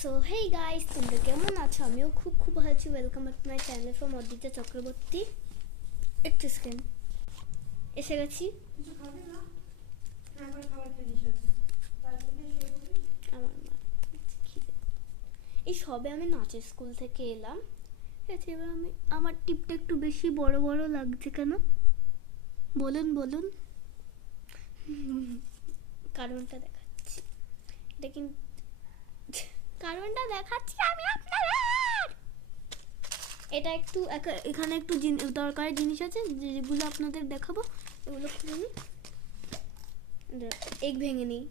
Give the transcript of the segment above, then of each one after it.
So hey guys, তোমরা কেমন আছো? আমিও খুব খুব ভালো আছি। Welcome back to my channel from Adita Chakraborty. একটু স্ক্রিন এসে গেছি। আমার মা এই সবে আমি নাচের স্কুল থেকে এলাম। ঠিক আছে, এবার আমি আমার টিপটা একটু বেশি বড় বড় লাগছে কেন বলুন বলুন। কারণটা দেখাচ্ছি। এটা কিন্তু কারণটা দেখাচ্ছি আমি আপনাদের। এটা একটু এখানে একটু দরকারি জিনিস আছে যেগুলো আপনাদের দেখাবো। এগুলো খুলে নিই, এগ ভেঙে নিই।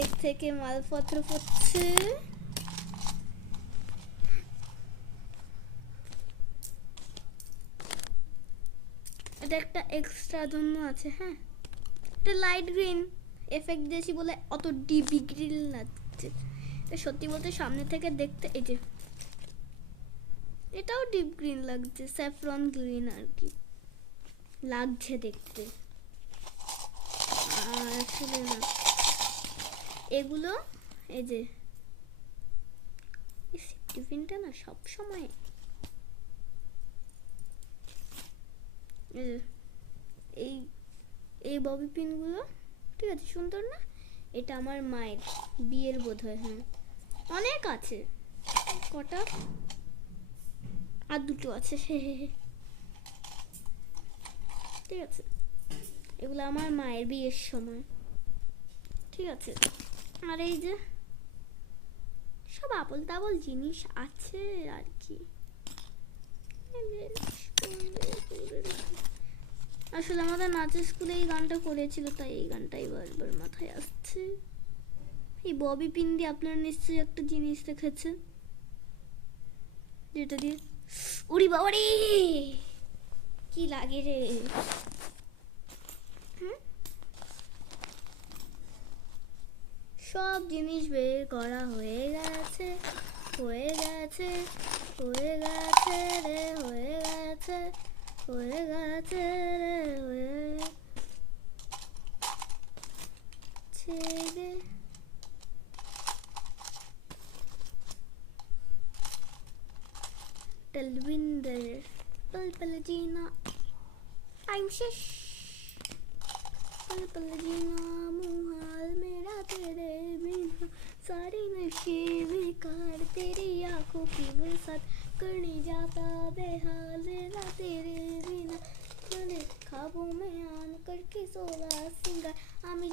এগ থেকে মালপত্র পড়ছে। এটা একটা এক্সট্রা জন্য আছে। হ্যাঁ, এটা লাইট গ্রিন এফেক্ট দিয়েছি বলে অত ডিপি গ্রিন লাগছে। সত্যি বলতে সামনে থেকে দেখতে এই যে এটাও ডিপ গ্রিন লাগছে, স্যাফরন গ্রিন আর কি লাগছে দেখতে। আর আসলে না, এগুলো এই যে টিফিনটা না সব সময় এই এই ববি পিনগুলো ঠিক আছে, সুন্দর না? এটা আমার মায়ের বিয়ের বোধ হয়। হ্যাঁ, অনেক আছে, কটা আর দুটো আছে। ঠিক আছে, এগুলো আমার মায়ের বিয়ের সময়। ঠিক আছে, আর এই যে সব আবল তাবল জিনিস আছে আর কি। আসলে আমাদের নাচের স্কুলে এই গানটা করেছিল, তাই এই গানটাই বারবার মাথায় আসছে। এই ববি পিন দিয়ে আপনারা নিশ্চয়ই একটা জিনিস দেখেছেন, যেটা দিয়ে উড়ি বাবারি কি লাগে রে। সব জিনিস বের করা হয়ে গেছে, হয়ে গেছে, হয়ে গেছে রে, হয়ে গেছে, হয়ে গেছে রে, হয়ে রে। तलविंदर पल पल जीना टाइम शेष, पल पल जीना मुहाल मेरा तेरे बिना, सारे नशे बेकार तेरी आंखों की बरसात, करने जाता बेहाल मेरा तेरे बिना, मैंने ख्वाबों में आन करके सोला सिंगार। আমি